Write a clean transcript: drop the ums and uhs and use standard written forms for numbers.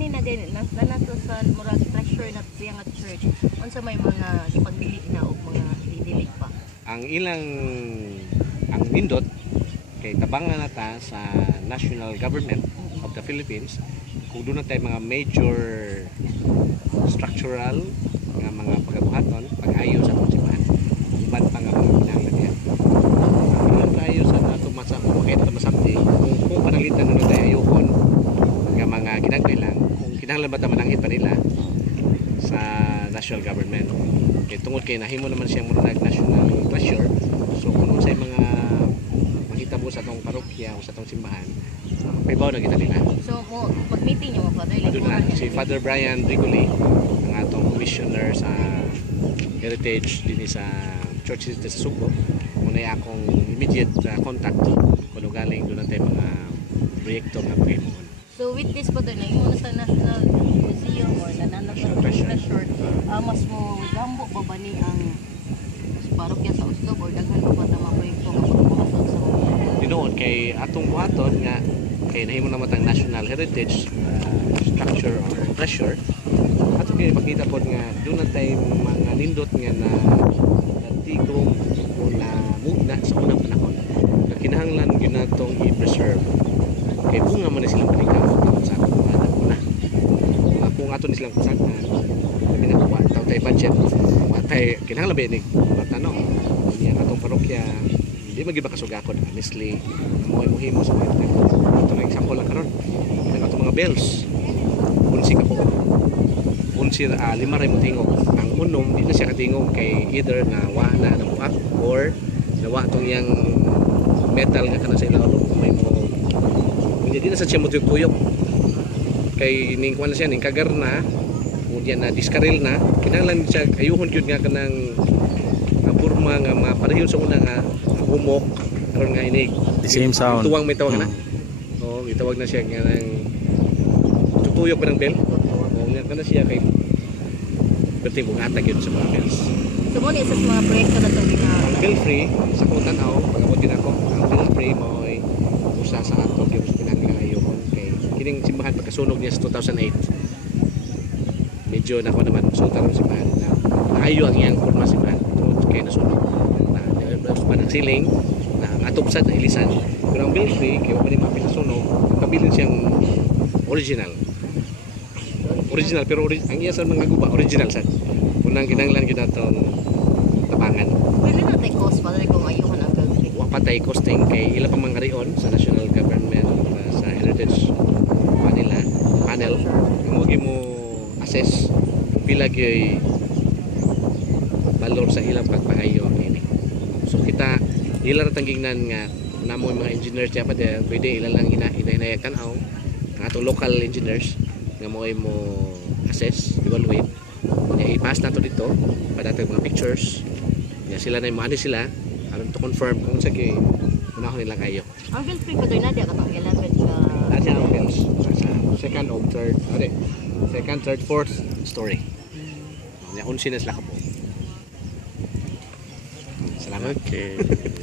ani na din nato sa murag treasure na siya nga church. Unsa may mga pagbili na og mga didili pa. Ang nindot kay tabangan nata sa national government of the Philippines kung doon na tayo mga major structural nga mga pagabuhaton pag-ayo sa atong simbahan iban pa nga mga kinahanglan niya doon tayo sa atong makita na masamti kung panalitan na tayo ayokon nga mga kinahanglan kung kinahanglan ba ta manangit pa nila sa national government kay tungod kay nahimo naman siyang murag national treasure so kung sa mga mahitabo sa atong parokya o sa atong simbahan paibaw na kita nila. So mag-meeting yung mga father Doon na si Father Brian Rigoli ang atong commissioner sa heritage din sa churches sa Subo muna akong immediate contact kung galing doon natin mga proyekto na pagkaimuhon. So with this father na yung sa National Museum or nananagal treasure mas mo gambo ba ba ni ang parokya sa Uslob or daghan pa ba ta mga proyekto nga pagbuhaton sa mga Dinoon kay atong buhaton nga kay nahimo naman ang national heritage structure or treasure ato kay makita pod nga doon na tayo mga nindot nga na natigom o na mugna sa unang panahon na kinahanglan gyud natong i-preserve kay bunga man na silang palingaw sa atong buhaton una kung ato ni silang kasagnan kami nakuha taw tayo budget tayo kinahanglan ba ni matano niya atong parokya di magi ba kasugakon honestly mo muhimo sa mga ito na example lang karon ang atong mga bells unsi ka po unsi lima ray mo tingog ang unom di na siya katingog kay either na wa na namuak or nawa tong yang metal nga kana sa ilaw may mo hindi na sa siya mo tuyok kay ning kuan siya ning kagar na unya na diskaril na kinahanglan siya ayuhon gyud nga kanang porma nga mapareho sa una nga humok karon nga inig the same sound tuwang may tawag na oh gitawag na siya nga nang tutuyok ba ng bell oh nga kana siya kay perting bugatag yun sa mga bells so mo ni sa mga proyekto na to ang bell free sa kung tanaw pag-abot din ako ang bell free mo ay usa sa ato yung pinanglan ayokon kay kining simbahan pagkasunog niya sa 2008 medyo nako naman sultan ng simbahan na ayo ang iyang forma simbahan kay nasunog na manang siling na atupsad na ilisan pero ang belfry kay wala ni mapil sa sunog kabilin siyang original pero ang iya sa mga guba original sad unang kinahanglan gyud atong tabangan pwede na tayo cost father kung ayuhan ang belfry wa pa tay costing kay ila pa mangarion sa national government sa heritage panel mo assess kung pila gyud valor sa ilang pagpahayo ini. So kita ila ra tanggingnan nga namo mga engineers diya pa der pwede ila lang hinayakan aw ang atong local engineers nga mo assess evaluate nya i-pass nato dito padatag mga pictures nya sila na maani sila aron to confirm kung sa kay unahon nila kayo. ang belfry father na di katong 11 ka Dati ang bells sa second or third second, third, fourth story. Nya 11 na sila ka po. Salamat. okay